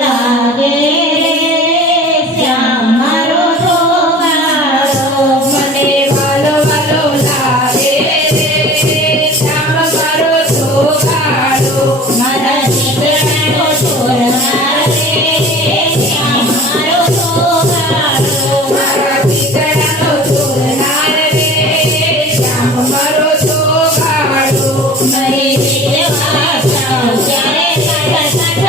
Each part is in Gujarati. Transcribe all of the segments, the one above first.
લાગે શ્યામ મારો ધોવાળો, મને વાલો વાલો લાગે શ્યામ મારો ધોવાળો, મારા દીકરાનો છોડનાર શ્યામ મારો ધોવાળો, મારા દીકરાનો છોડનાર શ્યામ મારો ધોવાળો, મને વિધવા જાઉં ત્યારે પાછળ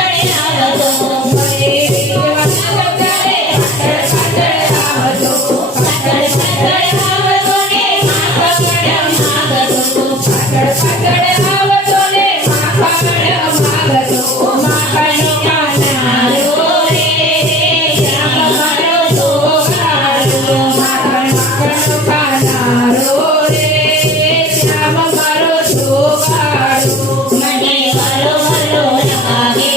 આવતો, મને વિધવા જાઉં ત્યારે પાછળ આવતો, પાછળ આવતો ને માખણ માગતો, પાછળ આવતો ને માખણ માગતો, માખણનો કાનારો રે શ્યામ મારો ધોવાળો, માખણનો કાનારો રે શ્યામ મારો ધોવાળો, મને વાલો વાલો લાગે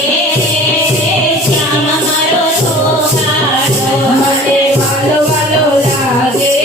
શ્યામ મારો ધોવાળો, મને વાલો વાલો લાગે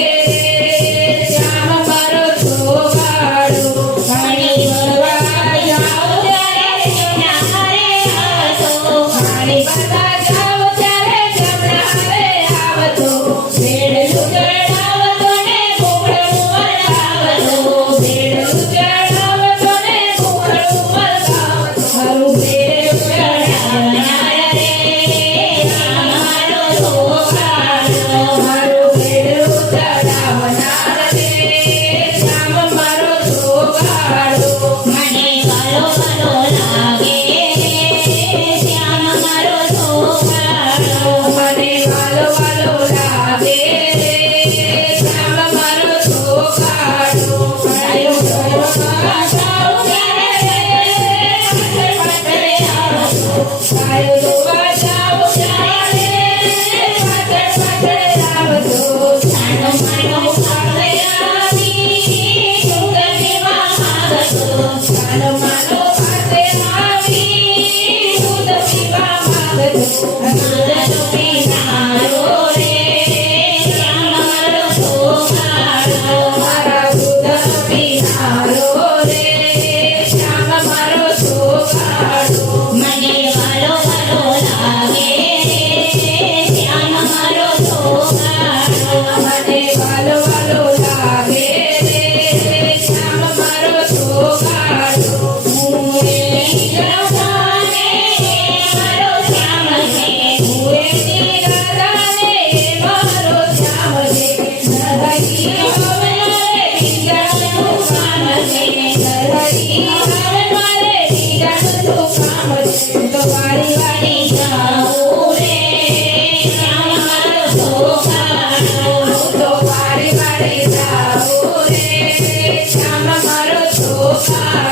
શ્યામ મારો ધોવાળો, પાણી ભરવા જાઉં ત્યારે જમણા હારે આવતો, પાણી ભરવા જાઉં ત્યારે જમણા હારે આવતો, ભેળું ચડાવતો ને કુકડું વળગાવતો, ભેળું ચડાવતો ને કુકડું વળગાવતો, મારું ભેળું ચડાવનાર રે શ્યામ મારો ધોવાળો, મારું ભેળું ચડાવનાર રે શ્યામ મારો ધોવાળો, મને વાલો વાલો લાગે શ્યામ મારો ધોવાળો, મને વાલો વાલો લાગે શ્યામ મારો ધોવાળો, આયો ધોવા જાઉં ત્યારે પાછળ આવતો, આયો ધોવા જાઉં ત્યારે પાછળ આવતો, છાનો માનો પાસે આવી દૂધ પીવા માંગતો, છાનો માનો પાસે આવી દૂધ પીવા માંગતો, મારો પીનારો રે શ્યામ મારો ધોવાળો, મારા દૂધ પીનારો રે શ્યામ મારો ધોવાળો, મને વાલો વાલો લાગે શ્યામ મારો ધોવાળો, મને વાલો વાલો લાગે શ્યામ મારો ધોવાળો, હું એની રાધાને મારો શ્યામ છે, હું એની રાધાને મારો શ્યામ છે, નરહરી મારે બીજાનું કામ છે, નરહરી મારે બીજાનું કામ છે, તો વારી વારી જાઉં રે શ્યામ મારો ધોવાળો, તો વારી વારી જાઉં રે શ્યામ મારો ધોવાળો.